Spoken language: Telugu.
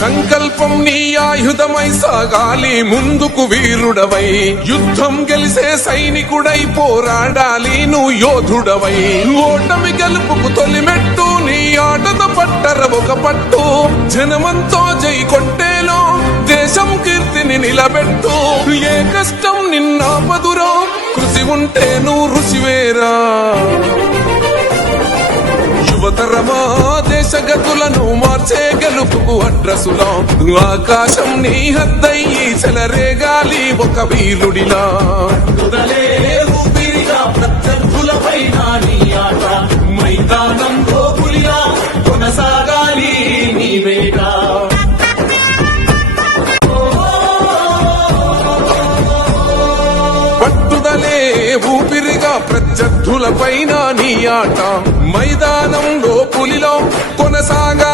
సంకల్పం నీ ఆయుధమై సాగాలి ముందుకు వీరుడవై, యుద్ధం గెలిసే సైనికుడై పోరాడాలి నువ్వు యోధుడవై. ఓటమి గెలుపుకు తొలిమెట్టు నీ ఆటద పట్టర ఒక పట్టు, జనమంతో జై కొట్టేలో దేశం కీర్తిని నిలబెట్టు. ఏ కష్టం నిన్నాపదురో కృషి ఉంటే నువ్వు రుచివేరా. యువతరమా దేశ గతులను మార్చే గెలుపుకు అడ్రసులా, ఆకాశం నీ హద్దయ్యి చెలరేగాలి ఒక వీరుడిలా. మైదానంలో పులిలా కొనసాగాలి నీ వేట. పట్టుదలే ఊపిరిగా ప్రత్యర్థులపైన నీ ఆట, మైదానంలో పులిలో కొనసాగా